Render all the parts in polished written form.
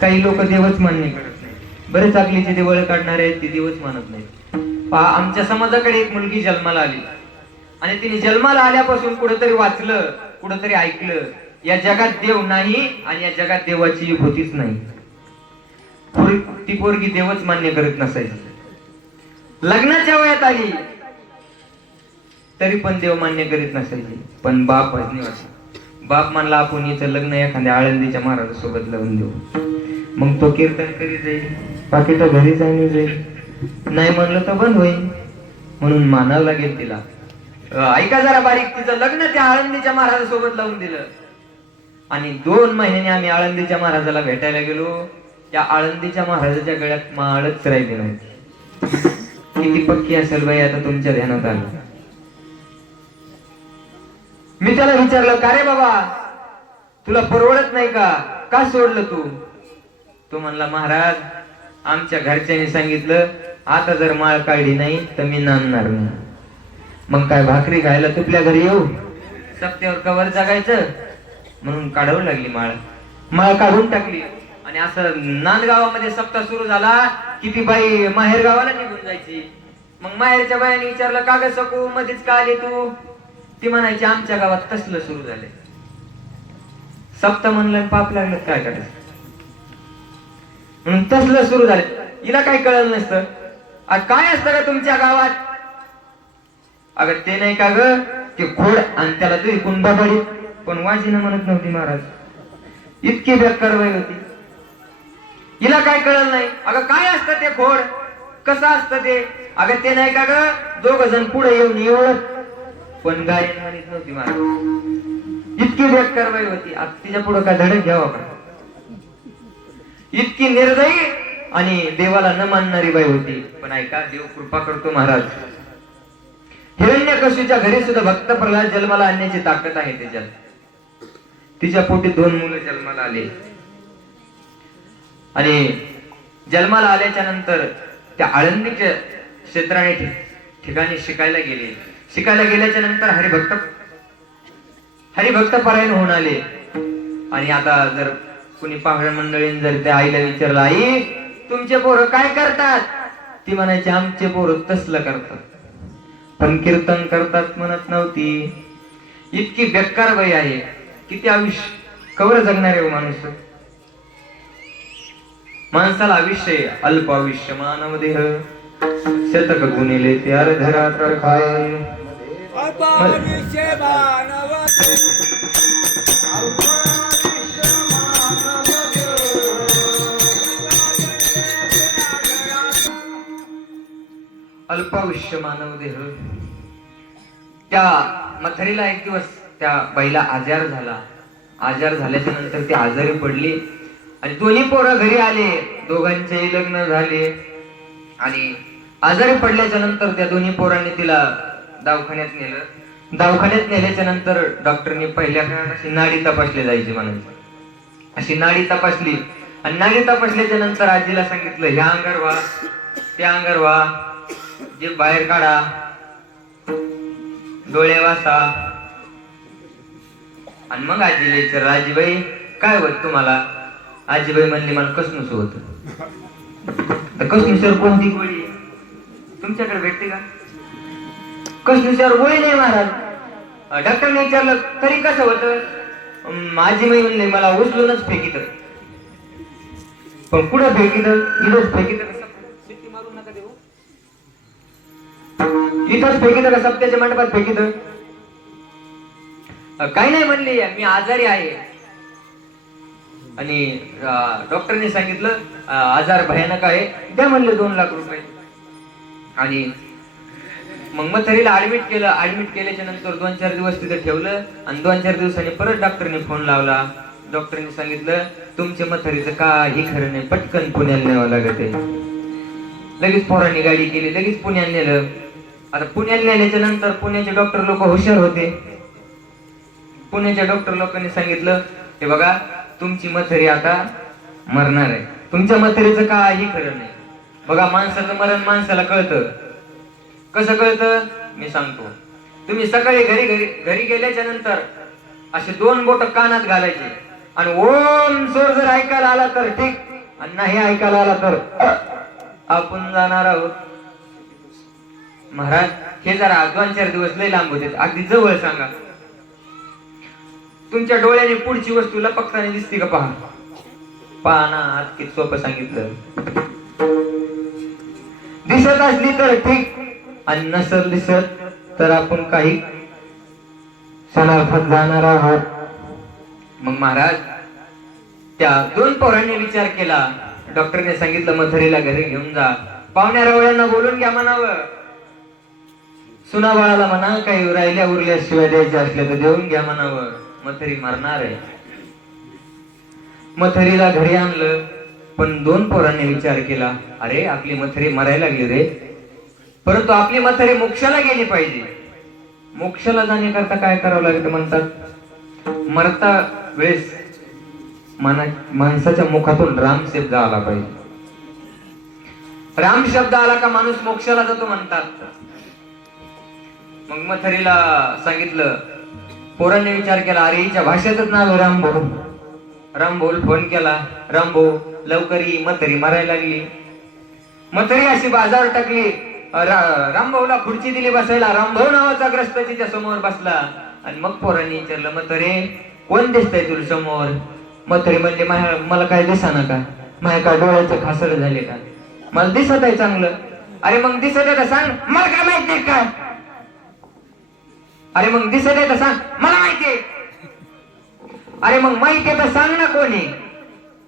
काही लोक देवच मान्य करत नाही. बरेच अकलीचे देवळ काढणारे आहेत, ते देवच मानत नाही. पहा, आमच्या समाजाकडे एक मुलगी जन्माला आली आणि तिने जन्माला आल्यापासून कुठेतरी वाचलं, कुठेतरी ऐकलं, या जगात देव नाही आणि या जगात देवाची होतीच नाही. ती पोरगी देवच मान्य करत नसायची. लग्नाच्या वयात आली तरी पण देव मान्य करीत नसायची. पण बाप बाप म्हणला आपण हिचं लग्न एखाद्या आळंदीच्या महाराजासोबत लावून देऊ. मग तो कीर्तन करीत जाईल, बाकी तो घरी जाऊन जाईल, नाही म्हणलं तर बंद होईल. म्हणून मानावं लागेल तिला. ऐका जरा बारीक, तिचं लग्न त्या आळंदीच्या महाराजासोबत लावून दिलं आणि 2 महिन्याने आम्ही आळंदीच्या महाराजाला भेटायला गेलो. त्या आळंदीच्या महाराजाच्या गळ्यात माळच राहिली नाही. किती पक्की असेल बाई आता तुमच्या ध्यानात आलं. मी त्याला विचारलं, का रे बाबा, तुला परवडत नाही का, का सोडलं तू? तो म्हणला, महाराज, आमच्या घरच्यांनी सांगितलं आता जर माळ काढली नाही तर मी नांदणार नाही. मग काय भाकरी खायला तुपल्या घरी येऊ, सप्त्यावर कवर जगायचं? म्हणून काढावं लागली माळ. माळ काढून टाकली आणि असं नांदगावामध्ये सप्ताह सुरू झाला की ती बाई माहेर गावाला निघून जायची. मग माहेरच्या बायाने विचारलं, का ग सकू, मध्येच का आली तू? ती म्हणायची, आमच्या गावात तसलं सुरू झालंय. सप्ताह म्हणलं, पाप लागलं, काय करायचं? म्हणून तसलं सुरू झालं. हिला काही कळलं नसतं. काय असतं का तुमच्या गावात? अगं ते नाही का ग, ते खोड आणि त्याला तरी कुंभाबाडी. पण वाजीनं म्हणत नव्हती महाराज, इतकी बेकार बाई होती. हिला काय कळलं नाही. अगं काय असतं ते खोड, कसं असतं ते? अगं ते नाही का ग, 2 जण पुढे येऊन एवढं, पण गायन म्हणत नव्हती महाराज. इतकी बेकार बाई होती. तिच्या पुढे काय धडक घ्यावा का? इतकी निर्दयी आणि देवाला न मानणारी बाई होती. पण ऐका, देव कृपा करतो महाराज. हिरण्यकश्यपूच्या घरी सुद्धा भक्त प्रल्हाद जन्माला आणण्याची ताकद आहे त्याच्यात. तिच्या पोटी 2 मुलं जन्माला आले आणि जन्माला आल्याच्या नंतर त्या आळंदीच्या क्षेत्राने ठिकाणी शिकायला गेले. शिकायला गेल्याच्या नंतर हरिभक्त परायण होऊन आले. आणि आता जर कुणी पाहुण्या मंडळीने जर त्या आईला विचारलं, आई तुमचे पोरं काय करतात? ती म्हणायची, आमचे पोरं तसलं करतात, पण कीर्तन करतात म्हणत नव्हती. इतकी बेकार बाई आहे. किती आयुष्य कवर जगणार आहे माणूस. माणसाला आयुष्य अल्प आयुष्य मानव देह, शतक गुणिले ते अर्धरा तर काय. अल्पायुष्य मानव देह. त्या मथरीला एक दिवस त्या बाईला आजार झाला. आजार झाल्याच्या नंतर ती आजारी पडली आणि 2 पोरं घरी आले. दोघांचेही लग्न झाले आणि आजारी पडल्याच्या नंतर त्या 2 पोरांनी तिला दवाखान्यात नेलं. दवाखान्यात नेल्याच्या नंतर डॉक्टरनी पहिल्या काळात अशी नाडी तपासली जायची म्हणायची. अशी नाडी तपासली आणि नाडी तपासल्याच्या नंतर आजीला सांगितलं, ह्या अंगार व्हा, त्या अंगार व्हा, जे बाहेर काढा, डोळे वाचा. आणि मग आजीला विचारलं, आजीबाई काय होत तुम्हाला? आजीबाई म्हणली, मला कसनुस होत. कसनुसर कोणती गोळी तुमच्याकडे भेटते का? कसनुसर गोळी नाही महाराज. डॉक्टरने विचारलं, तरी कसं होतं? आजीबाई म्हणले, मला उचलूनच फेकीत. पण कुठं फेकीत? इथंच फेकीत. मारून नका देऊ, इथंच फेकीत का सप्त्याच्या मंडपात फेकीत? काही नाही म्हणली, मी आजारी आहे. आणि डॉक्टरने सांगितलं आजार भयानक आहे, द्या म्हणले 2 लाख रुपये. आणि मग मथरीला ऍडमिट केलं. ऍडमिट केल्याच्या नंतर 2-4 दिवस तिथे ठेवलं आणि 2-4 दिवसांनी परत डॉक्टरने फोन लावला. डॉक्टरने सांगितलं, तुमच्या मथरीचं काही खरं नाही, पटकन पुण्याला न्यावं लागत आहे. लगेच पोरांनी गाडी केली, लगेच पुण्याला नेलं. आता पुण्याला नेल्याच्या नंतर पुण्याचे डॉक्टर लोक हुशार होते. पुण्याच्या डॉक्टर लोकांनी सांगितलं, हे बघा तुमची मथरी आता मरणार आहे, तुमच्या मथरीचं काही खरं नाही. बघा, माणसाचं मरण माणसाला कळतं. कसं कळतं मी सांगतो. तुम्ही सकाळी घरी गेल्याच्या नंतर असे 2 बोट कानात घालायचे आणि ओम स्वर जर ऐकायला आला तर ठीक, आणि नाही ऐकायला आला तर आपण जाणार आहोत. महाराज हे जरा 2-4 दिवस लय लांब होते, अगदी जवळ सांगा. तुमच्या डोळ्याने पुढची वस्तू लपकताना दिसते का पहा. पहा ना, आज किती सोपं सांगितलं. दिसत असली तर ठीक, आणि नसल दिसत तर आपण काही सणार्थात जाणार आहोत. मग महाराज त्या 2 पोरांनी विचार केला. डॉक्टरने सांगितलं मथुरेला घरी घेऊन जा, पाहुण्या रावळ्यांना बोलून घ्या म्हणावं, सुनाबाळाला म्हणा काही राहिल्या उरल्या शिवाय द्यायच्या असल्या तर देऊन घ्या म्हणावं, मथुरी मरणार आहे. मथुरीला घरी आणलं, पण 2 पोरांनी विचार केला, अरे आपली मथुरी मरायला लागली रे, परंतु आपली मथुरी मोक्षाला गेली पाहिजे. मोक्षाला जाण्याकरता काय करावं लागतं म्हणतात, मरता वेळेस माणसाच्या मुखातून राम शब्द आला पाहिजे. राम शब्द आला का माणूस मोक्षाला जातो म्हणतात. मग मथुरीला सांगितलं, पोरांनी विचार केला, अरे हिच्या भाषेतच नाव आहे रामभाऊ. रामभाऊ फोन केला, रामभाऊ लवकर ये, मथुरी मरायला लागली. मथुरी अशी बाजार टाकली, रामभाऊला खुर्ची दिली बसायला. रामभाऊ नावाचा ग्रस्त तिच्या समोर बसला. आणि मग पोरांनी विचारलं, मथुरे कोण दिसतंय तुला समोर? मथुरी म्हणजे मला काय दिसाना का, माझ्या काय डोळ्याचे खासड झाले का, मला दिसत आहे चांगलं. अरे मग दिसत आहे तर सांग, मला काय माहिती काय? अरे मग दिसत आहे तर सांग, मला माहितीये. अरे मग माहिती आहे तर सांग ना कोणी?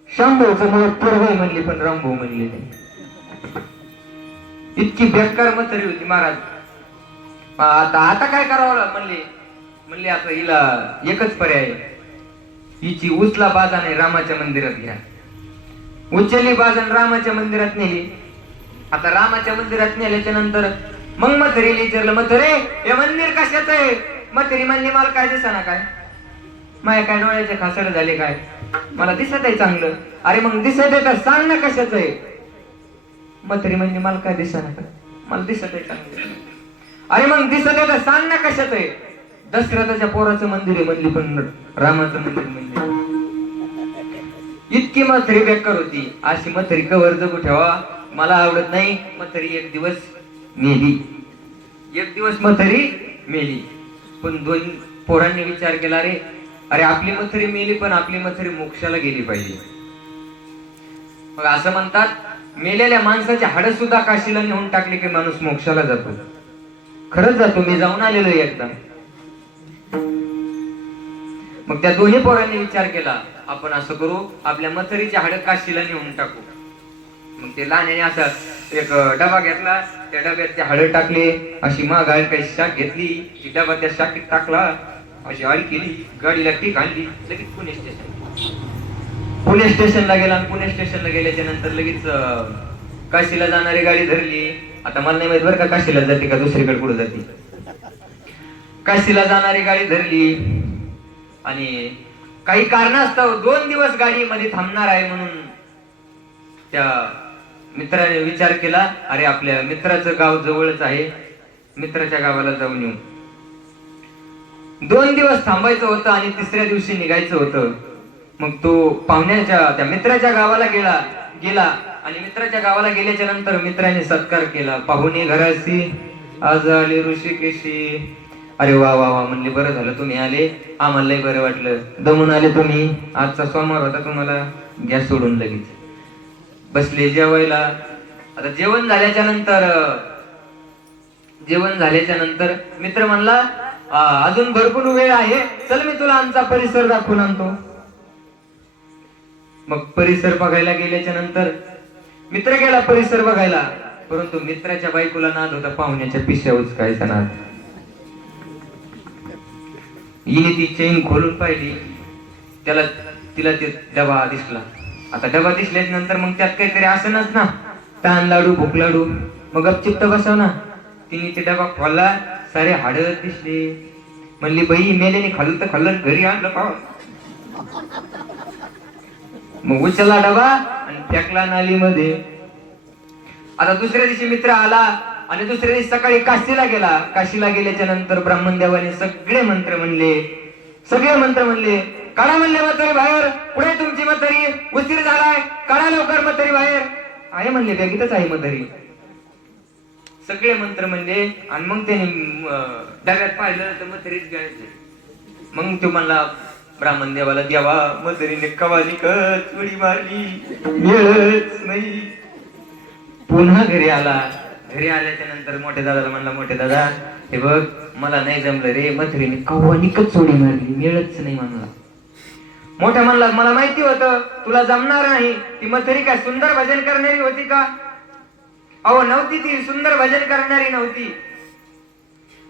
शंभूचं मुळे पूर्व म्हणली, पण रामभाऊ म्हणली नाही. इतकी बेकार मथुरी होती महाराज. आता काय करावं म्हणले आता हिला एकच पर्याय, हिची उचला बाजाने रामाच्या मंदिरात घ्या. उचलली बाजन रामाच्या मंदिरात नेली. आता रामाच्या मंदिरात नेल्याच्या नंतर मग मथुरीला विचारलं, मथुरे हे मंदिर कशाचं आहे? मथुरी म्हणली, मला काय दिसना काय, माझ्या काय डोळ्याचे खासड झाले काय, मला दिसत आहे चांगलं. अरे मग दिसत आहे तर सांग ना कशाचं आहे? मथुरी म्हणली, मला काय दिसना काय, मला दिसत आहे चांगलं. अरे मग दिसत आहे तर सांग ना कशाचं आहे? दशरथाच्या पोराचं मंदिर आहे म्हणली, पण रामाचं मंदिर म्हणली. इतकी मथुरी बेकार होती. अशी मथुरी कवर जगू ठेवा, मला आवडत नाही. मथुरी एक दिवस मथुरी मेली. पण 2 पोरांनी विचार केला, अरे आपली मथुरी मेली, पण आपली मथुरी मोक्षाला गेली पाहिजे. मग असं म्हणतात, मेलेल्या माणसाचे हाड सुद्धा काशीला नेऊन टाकले की माणूस मोक्षाला जातो. खरंच जातो, मी जाऊन आलेलो एकदा. मग त्या 2 पोरांनी विचार केला, आपण असं करू, आपल्या मथुरीचे हाड काशीला नेऊन टाकू. मग ते लहान्याने असा एक डबा घेतला, त्या डब्यात ते हाड टाकले, अशी मागाळ काही शाक घेतली, ती डबा त्या शाकीत टाकला, अशी आळी केली, गाडीला टीक आणली, लगेच पुणे स्टेशनला गेला. आणि पुणे स्टेशनला गेल्याच्या नंतर लगेच काशीला जाणारी गाडी धरली. आता मला नाही माहित बरं का काशीला जाते का दुसरीकडे कुठे जाते. काशीला जाणारी गाडी धरली आणि काही कारणास्तव 2 दिवस गाडीमध्ये थांबणार आहे म्हणून त्या मित्राने विचार केला, अरे आपल्या मित्राचं गाव जवळच आहे, मित्राच्या गावाला जाऊन येऊ. 2 दिवस थांबायचं होतं आणि 3ऱ्या दिवशी निघायचं होतं. मग तो पाहुण्याच्या त्या मित्राच्या गावाला गेला आणि मित्राच्या गावाला गेल्याच्या नंतर मित्राने सत्कार केला. पाहुणे घराशी आज आले ऋषिकेशी. अरे वा वा वा म्हणले, बरं झालं तुम्ही आले, आम्हालाही बरं वाटलं. दमून आले तुम्ही, आजचा सोमवार होता, तुम्हाला गॅस सोडून लगेच बसले जेवायला. आता जेवण झाल्याच्या नंतर मित्र म्हणला, अजून भरपूर वेळ आहे, चल मी तुला आमचा परिसर दाखवून आणतो. मग परिसर बघायला गेल्याच्या नंतर मित्र गेला परिसर बघायला, परंतु मित्राच्या बायकोला नाद होता पाहुण्याच्या पिशव्या उचकायचा नाद. हिने ती चेन खोलून पाहिली, तिला ते डबा दिसला. आता डबा दिसल्याच्या नंतर मग त्यात काहीतरी असणच ना, ताण लाडू भूक लाडू, मग गपचिप्त बसव ना. तिने ते डबा खोलला, सारे हाड दिसले. म्हणली, बाई मेल्याने खाल्लं तर खाल्लं, घरी आणलं पाव. मग उचलला डबा आणि फेकला नालीमध्ये. आता दुसऱ्या दिवशी मित्र आला आणि दुसऱ्या दिवशी सकाळी काशीला गेला. काशीला गेल्याच्या नंतर ब्राह्मण देवाने सगळे मंत्र म्हणले. काढा म्हणले म्हातारी बाहेर. पुढे तुमची म्हातारी, उशीर झालाय, काढा लवकर म्हातारी बाहेर. आहे म्हणले बॅगीतच आहे म्हातारी. सगळे मंत्र म्हणले आणि मग त्याने डब्यात पाहिलं तर म्हातारीच गायब. मग तो म्हणला ब्राह्मण देवाला, देवा म्हातारीने कवाली कच उडी मारली, मिळत नाही. पुन्हा घरी आला. घरी आल्याच्या नंतर मोठ्या दादाला म्हणला, मोठे दादा हे बघ मला नाही जमलं रे, म्हातारीने कवाली कच उडी मारली, मिळतच नाही म्हणला. मोठ्या म्हणला, मला माहिती होतं तुला जमणार नाही. ती म्हातारी काय सुंदर भजन करणारी होती का? अहो नव्हती, ती सुंदर भजन करणारी नव्हती.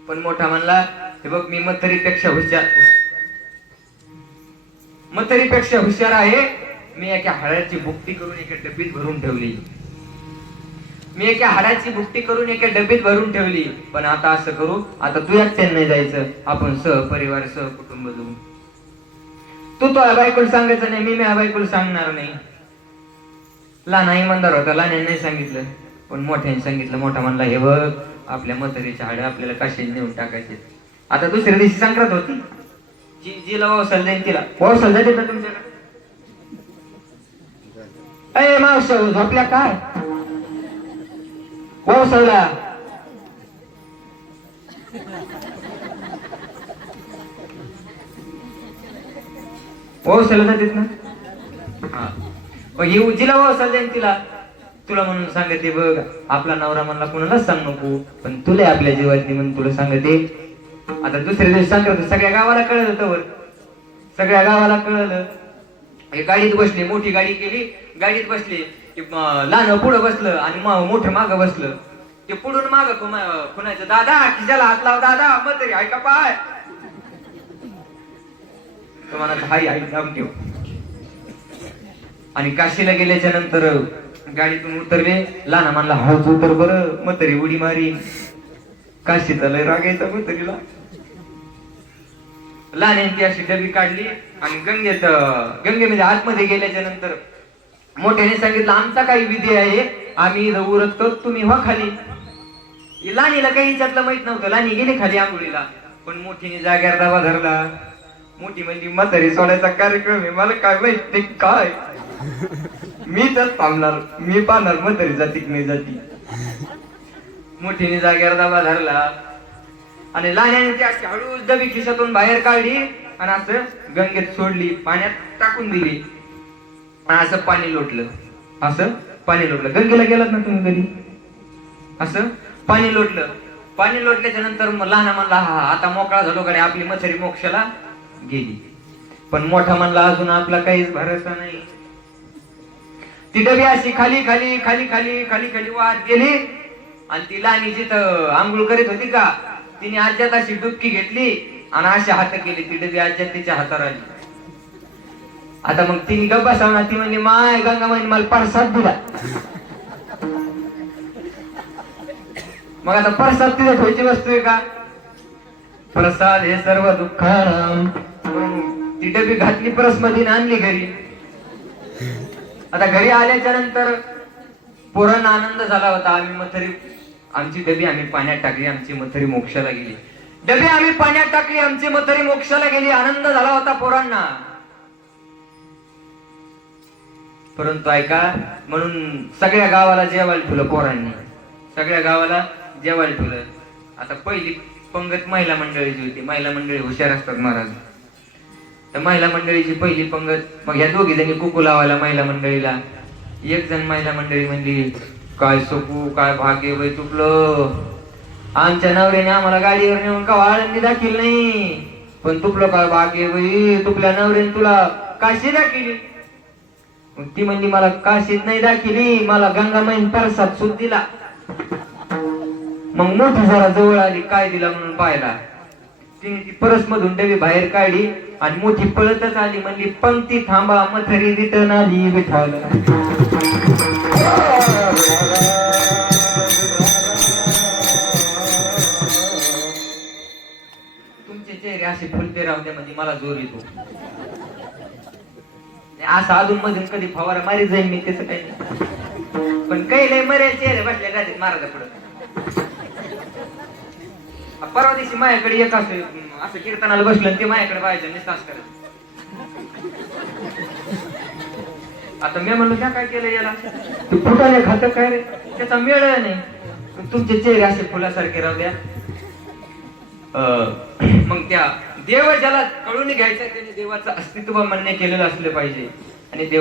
पण मोठा म्हणला, हे बघ मी म्हातारीपेक्षा हुशार आहे. मी एका हाडाची भुकटी करून एका डबीत भरून ठेवली. एका डबीत भरून ठेवली. पण आता असं करू, आता तू एकट्याने नाही जायचं, आपण सहपरिवार सहकुटुंब जाऊ. तू बायकोला सांगायचं नाही, मी माझ्या बायकोला सांगणार नाही. लहान इमानदार होता, लहान नाही सांगितलं, पण मोठ्याने सांगितलं. मोठा म्हणला, हे बघ आपल्या म्हातारीच्या हाडे आपल्याला काशीला नेऊन टाकायचे. आता दुसऱ्या दिवशी संक्रांत होती. जिला वावसाला जाईल तिला वावसाला जाते का तुमच्याकडे? अरे मावसा झोपल्या काय वावसाला? वावसाला जातेत ना. ही जिला वावसाला जाईल तिला तुला म्हणून सांगते, बघ आपला नवरा म्हणला कोणालाच सांग नको, पण तुला आपल्या जीवातली म्हणून तुला सांगते. आता दुसऱ्या दिवशी सांगत सगळ्या गावाला कळलं. तर सगळ्या गावाला कळलं. गाडीत बसले, मोठी गाडी केली, गाडीत बसले. लहान पुढं बसलं आणि मोठं मागं बसलं. ते पुढून माग कुणाचं, दादा खिशाला हात लाव, दादा मग तरी ऐका पाय. तो म्हणा हाय आई जाम ठेव. आणि काशीला गेल्याच्या नंतर गाडीतून उतरले. लहान म्हणला हळूच उतर बरं, मग तरी उडी मारी. काशीचा लय राग यायचा मग तरीला. लहान अशी डबी काढली आणि गंगेमध्ये आतमध्ये गेल्याच्या नंतर मोठ्याने सांगितलं, आमचा काही विधी आहे, आम्ही इथं उरकतो, तुम्ही व्हा खाली. लहानीला काही याच्यातलं माहित नव्हतं. लहानी गेली खाली आंघोळीला, पण मोठीने जाग्यावर दाबा धरला. मोठी म्हणजे म्हातारी सोडायचा कार्यक्रम आहे, मला काय माहित ते काय. मी तर थांबणार, मी पाहणार म्हातारी जाती की नाही जाती. मोठीने जाग्यावर दाबा धरला आणि लहान्याने ती अशी हळूच डबी खिशातून बाहेर काढली आणि असं गंगेत सोडली, पाण्यात टाकून दिली. असं पाणी लोटलं. गंगेला गेलात ना तुम्ही कधी? असं पाणी लोटलं. पाणी लोटल्याच्या नंतर लहान म्हणला, हा आता मोकळा झालो कडे, आपली म्हातारी मोक्षाला गेली. पण मोठा म्हणला, अजून आपला काहीच भरोसा नाही. ती डबी अशी खाली खाली खाली खाली खाली खाली वाहत गेली आणि ती लहानी जिथं आंघोळ करीत होती का, तिने आज्यात अशी डुबकी घेतली आणि अशी हात केली. ती डबी आज्यात तिच्या हातावर आली. आता मग तिने गप्पा सांगणार. ती म्हणजे माय गंगा माईने मला प्रसाद दिला. मग आता प्रसाद तिथे ठेवायची वस्तू आहे का? प्रसाद हे सर्व दुःखाराम. ती डबी घातली परस मध्ये आणली घरी. आता घरी आल्याच्या नंतर पोरांना आनंद झाला होता. आमची डबी आम्ही पाण्यात टाकली, आमची म्हातारी मोक्षाला गेली. डबी आम्ही पाण्यात टाकली, आमची म्हातारी मोक्षाला गेली. आनंद झाला होता पोरांना. परंतु ऐका, म्हणून सगळ्या गावाला जेवायला ठेवलं पोरांनी. सगळ्या गावाला जेवायला ठेवलं. आता पहिली पंगत महिला मंडळीची होती. महिला मंडळी हुशार असतात महाराज. तर महिला मंडळीची पहिली पंगत. मग ह्या दोघी जणी कुकू लावायला महिला मंडळीला. एक जण महिला मंडळी म्हणली, काय सोपू काय भाग्य बाई तुपलं. आमच्या नवऱ्याने आम्हाला गाडीवर नेऊन का आळंदी दाखील नाही, पण तुपलं काय भाग्य बाई, तुपल्या नवऱ्याने तुला काशी दाखिली. मग ती म्हणली, मला काशीत नाही दाखिली, मला गंगामाईन परसाद सुद्धा दिला. मग मोठी जरा जवळ आली, काय दिला म्हणून पाहिला. तिने ती परस मधून डबी बाहेर काढली आणि मोठी पळतच आली. म्हणली, पंक्ती थांबा, मथरी रिटर्न आली विठाल. तुमचे चेहरे असे फुलते राहू द्या, म्हणजे मला जोर येतो. असं अजून मधून कधी फवारा मारी जाईल मी, त्याचं काही नाही. पण काही नाही, मरेल चेहरे बसल्या जातात महाराजा पुढं. परवा दिवशी माझ्याकडे एक असं कीर्तनाला बसलं, ते माझ्याकडे पाहायचं निस्तास करत. आता मी म्हणलो त्या काय केलं याला, तू फुटाने खात काय रे, त्याचा मेळ नाही, तुमचे चेहरे असे फुलासारखे राहू द्या. मग त्या देव ज्याला कळून घ्यायचं त्याने देवाचं अस्तित्व मान्य केलेलं असलं पाहिजे. आणि देव